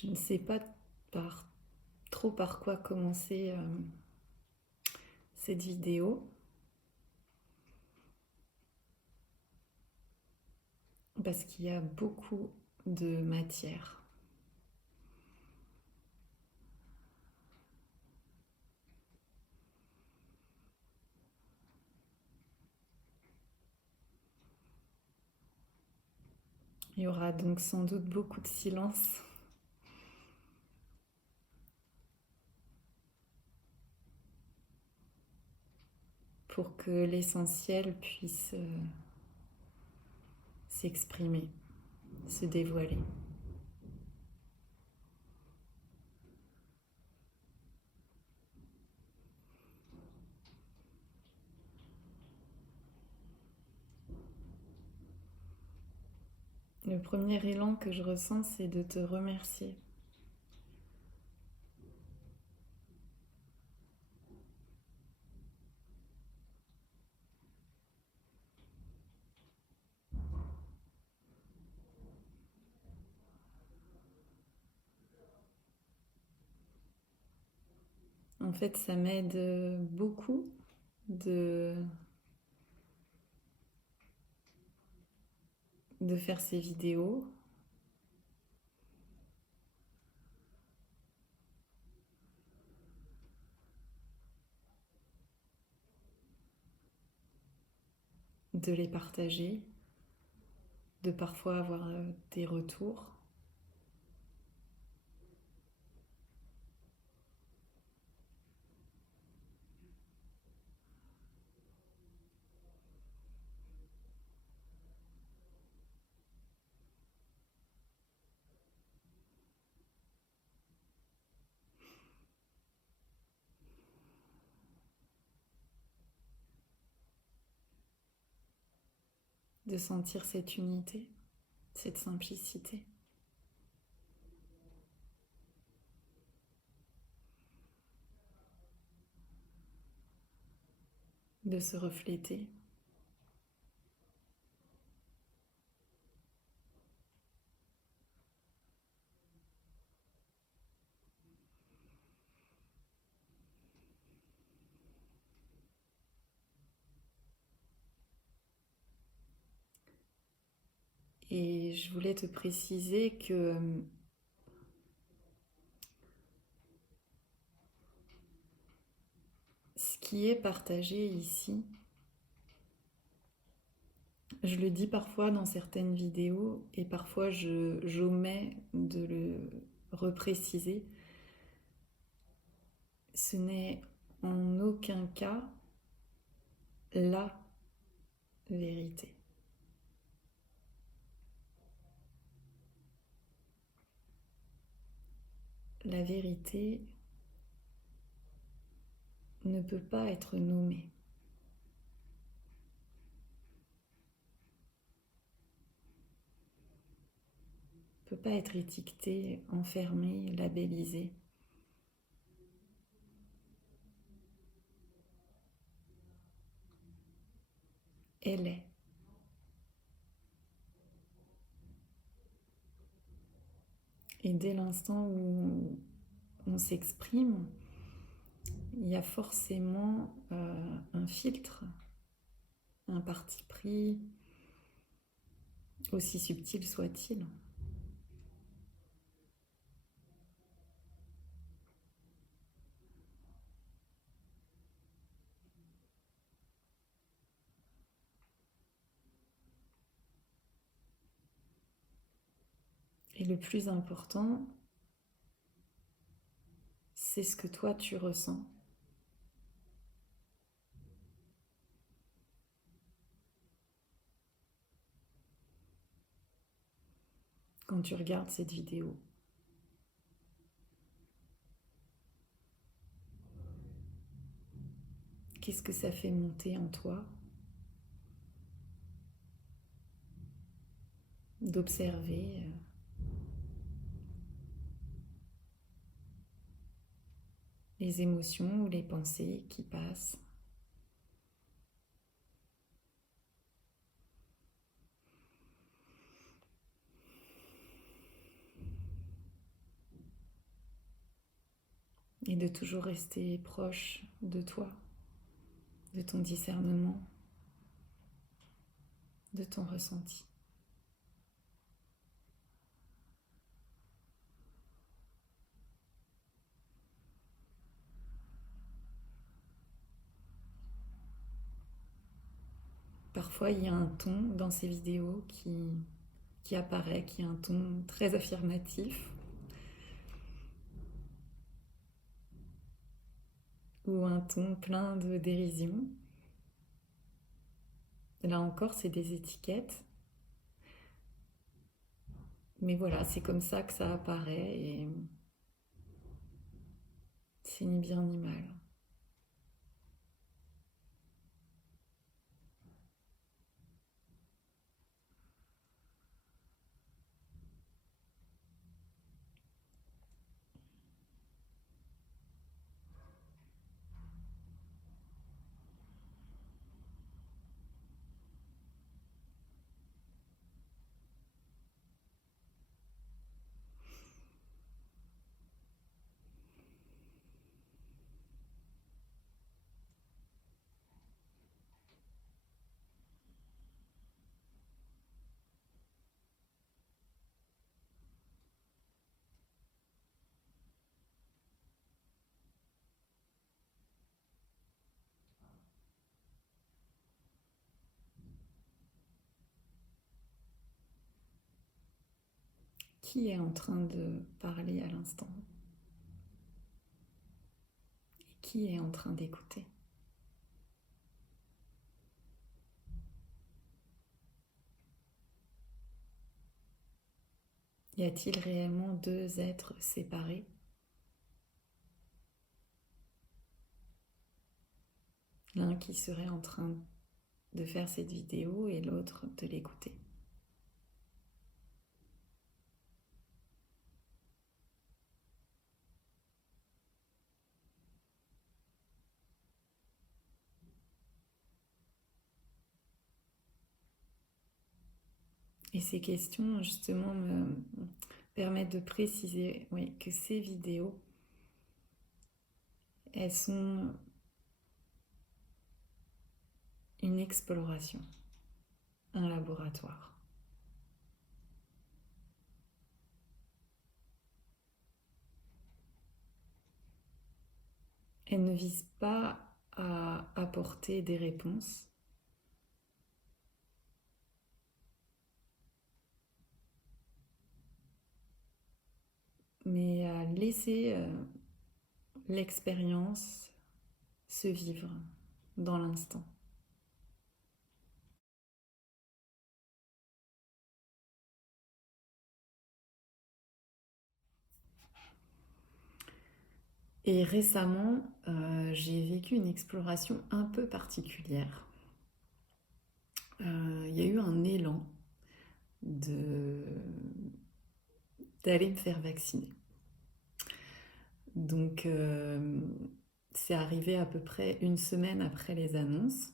Je ne sais pas trop par quoi commencer cette vidéo parce qu'il y a beaucoup de matière. Il y aura donc sans doute beaucoup de silence pour que l'essentiel puisse s'exprimer, se dévoiler. Le premier élan que je ressens, c'est de te remercier. En fait, ça m'aide beaucoup de, de faire ces vidéos. De les partager, de parfois avoir des retours. De sentir cette unité, cette simplicité. De se refléter. Et je voulais te préciser que ce qui est partagé ici, je le dis parfois dans certaines vidéos et parfois j'omets de le repréciser, ce n'est en aucun cas la vérité. La vérité ne peut pas être nommée. Ne peut pas être étiquetée, enfermée, labellisée. Elle est. Et dès l'instant où on s'exprime, il y a forcément un filtre, un parti pris, aussi subtil soit-il. Et le plus important, c'est ce que toi tu ressens. Quand tu regardes cette vidéo. Qu'est-ce que ça fait monter en toi d'observer les émotions ou les pensées qui passent. et de toujours rester proche de toi, de ton discernement, de ton ressenti. Parfois, il y a un ton dans ces vidéos qui apparaît, qui est un ton très affirmatif, ou un ton plein de dérision. Là encore, c'est des étiquettes. Mais voilà, c'est comme ça que ça apparaît et c'est ni bien ni mal. Qui est en train de parler à l'instant? Et qui est en train d'écouter? Y a-t-il réellement deux êtres séparés? L'un qui serait en train de faire cette vidéo et l'autre de l'écouter. Et ces questions, justement, me permettent de préciser, oui, que ces vidéos, elles sont une exploration, un laboratoire. Elles ne visent pas à apporter des réponses, mais à laisser l'expérience se vivre dans l'instant. Et récemment, j'ai vécu une exploration un peu particulière. Il y a eu un élan de d'aller me faire vacciner. Donc, c'est arrivé à peu près une semaine après les annonces.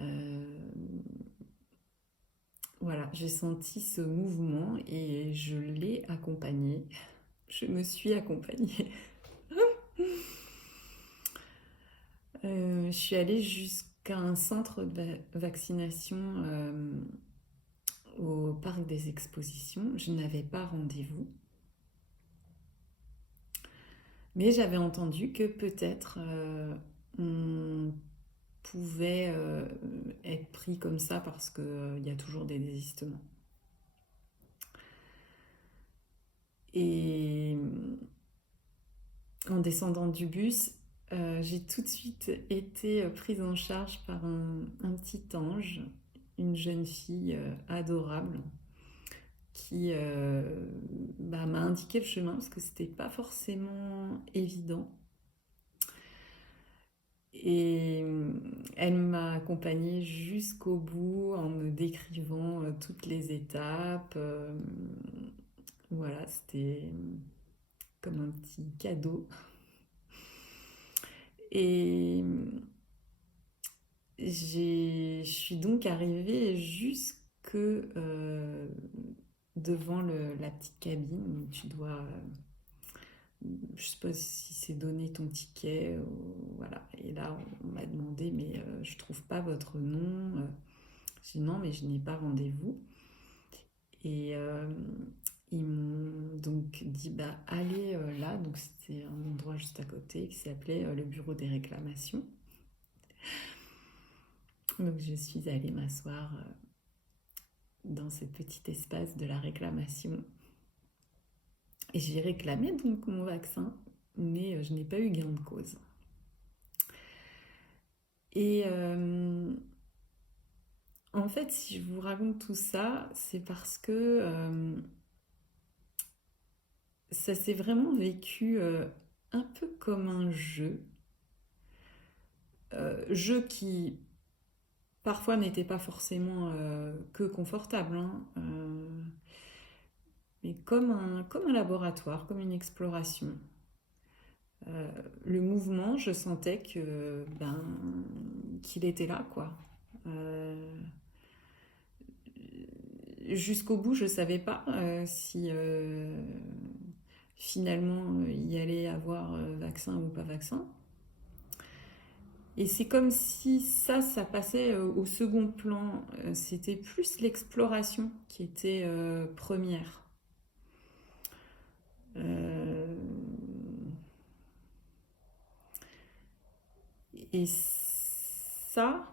Euh, voilà, j'ai senti ce mouvement et je l'ai accompagné. Je me suis accompagnée. Je suis allée jusqu'à un centre de vaccination au parc des expositions. Je n'avais pas rendez-vous. Mais j'avais entendu que peut-être on pouvait être pris comme ça parce qu'il y a toujours des désistements. Et en descendant du bus, j'ai tout de suite été prise en charge par un petit ange, une jeune fille adorable qui m'a indiqué le chemin parce que c'était pas forcément évident. Et elle m'a accompagnée jusqu'au bout en me décrivant toutes les étapes. Voilà, c'était comme un petit cadeau. Et je suis donc arrivée jusque devant la petite cabine où tu dois je sais pas si c'est donné ton ticket, voilà. Et là, on m'a demandé, mais je trouve pas votre nom. J'ai dit non, mais je n'ai pas rendez-vous. Et ils m'ont donc dit, bah, allez là. Donc c'était un endroit juste à côté qui s'appelait le bureau des réclamations. Donc je suis allée m'asseoir dans ce petit espace de la réclamation. Et j'ai réclamé donc mon vaccin, mais je n'ai pas eu gain de cause. Et en fait, si je vous raconte tout ça, c'est parce que ça s'est vraiment vécu un peu comme un jeu. Jeu qui parfois n'était pas forcément que confortable, hein, mais comme un laboratoire, comme une exploration. Euh, le mouvement, je sentais qu'il était là, quoi. Euh, Jusqu'au bout, je ne savais pas si finalement il y allait avoir vaccin ou pas vaccin. Et c'est comme si ça passait au second plan. C'était plus l'exploration qui était première. Euh, et ça,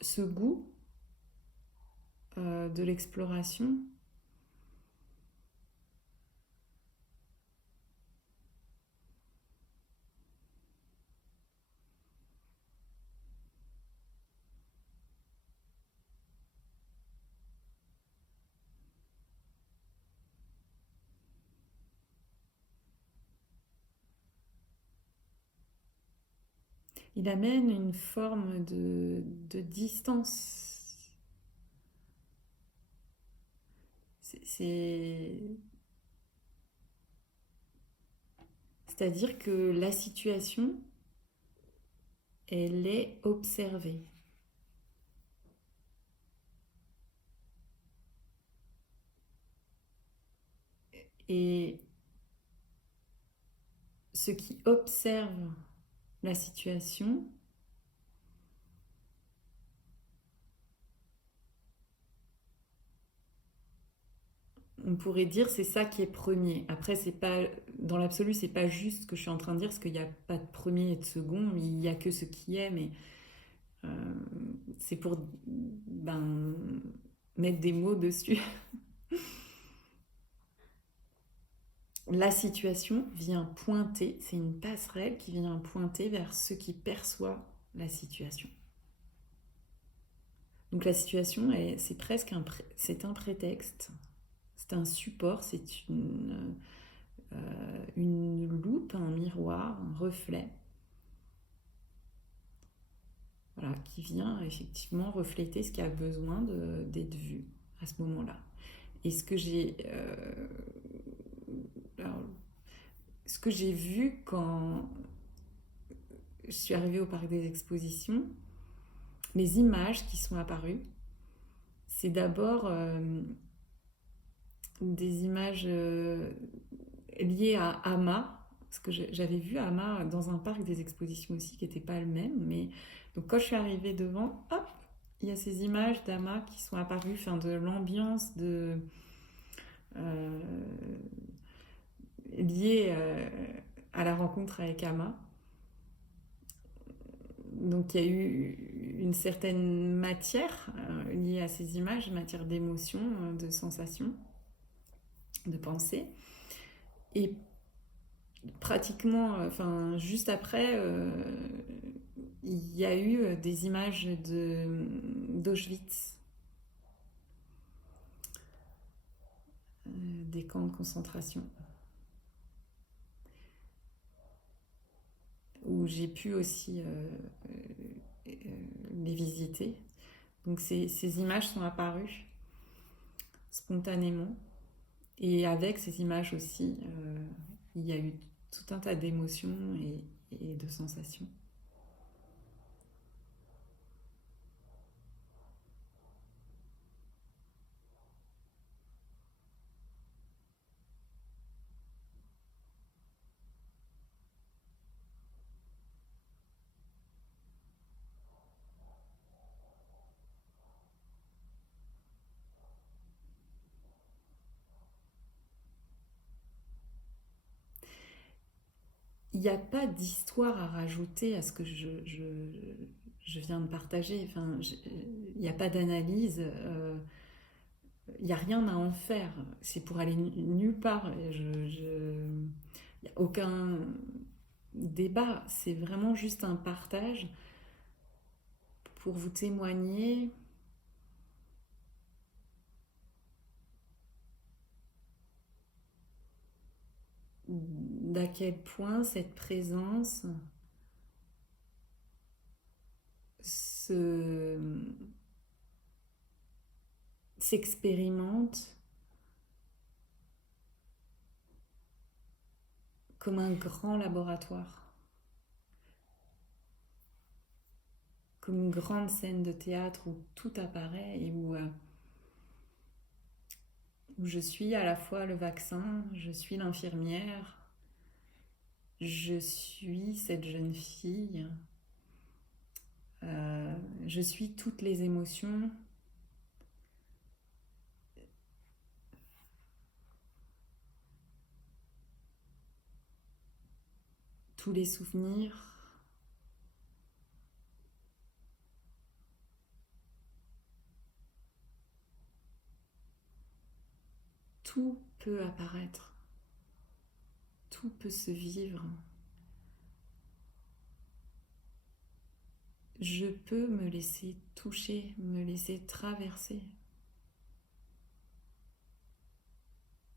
ce goût de l'exploration, il amène une forme de distance. C'est-à-dire que la situation, elle est observée. Et ceux qui observent la situation, on pourrait dire c'est ça qui est premier. Après, c'est pas dans l'absolu, c'est pas juste ce que je suis en train de dire, parce qu'il n'y a pas de premier et de second, il n'y a que ce qui est, mais euh, c'est pour mettre des mots dessus. La situation vient pointer, c'est une passerelle qui vient pointer vers ce qui perçoit la situation. Donc la situation, c'est presque c'est un prétexte, c'est un support, c'est une loupe, un miroir, un reflet, voilà, qui vient effectivement refléter ce qui a besoin d'être vu à ce moment-là. Et alors, ce que j'ai vu quand je suis arrivée au parc des expositions, les images qui sont apparues, c'est d'abord des images liées à Hama, parce que j'avais vu Hama dans un parc des expositions aussi qui n'était pas le même, mais donc quand je suis arrivée devant, hop, il y a ces images d'Hama qui sont apparues, enfin de l'ambiance euh, liée à la rencontre avec Hama. Donc il y a eu une certaine matière liée à ces images, matière d'émotion, de sensation, de pensée. Et pratiquement, enfin juste après, il y a eu des images d'Auschwitz, des camps de concentration, où j'ai pu aussi les visiter. Donc ces images sont apparues spontanément. Et avec ces images aussi, il y a eu tout un tas d'émotions et de sensations. n'y a pas d'histoire à rajouter à ce que je viens de partager. Enfin, il n'y a pas d'analyse. Il n'y a rien à en faire. C'est pour aller nulle part. Il n'y a aucun débat. C'est vraiment juste un partage pour vous témoigner d'à quel point cette présence se, s'expérimente comme un grand laboratoire, comme une grande scène de théâtre où tout apparaît et où je suis à la fois le vaccin, je suis l'infirmière, je suis cette jeune fille, je suis toutes les émotions, tous les souvenirs. Tout peut apparaître, tout peut se vivre. Je peux me laisser toucher, me laisser traverser.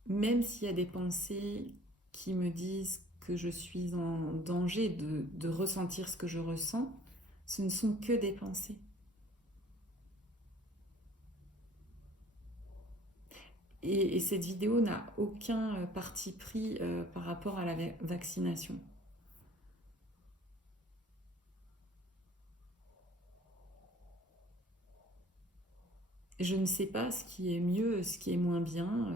Même s'il y a des pensées qui me disent que je suis en danger de ressentir ce que je ressens, ce ne sont que des pensées. Et cette vidéo n'a aucun parti pris par rapport à la vaccination. Je ne sais pas ce qui est mieux, ce qui est moins bien.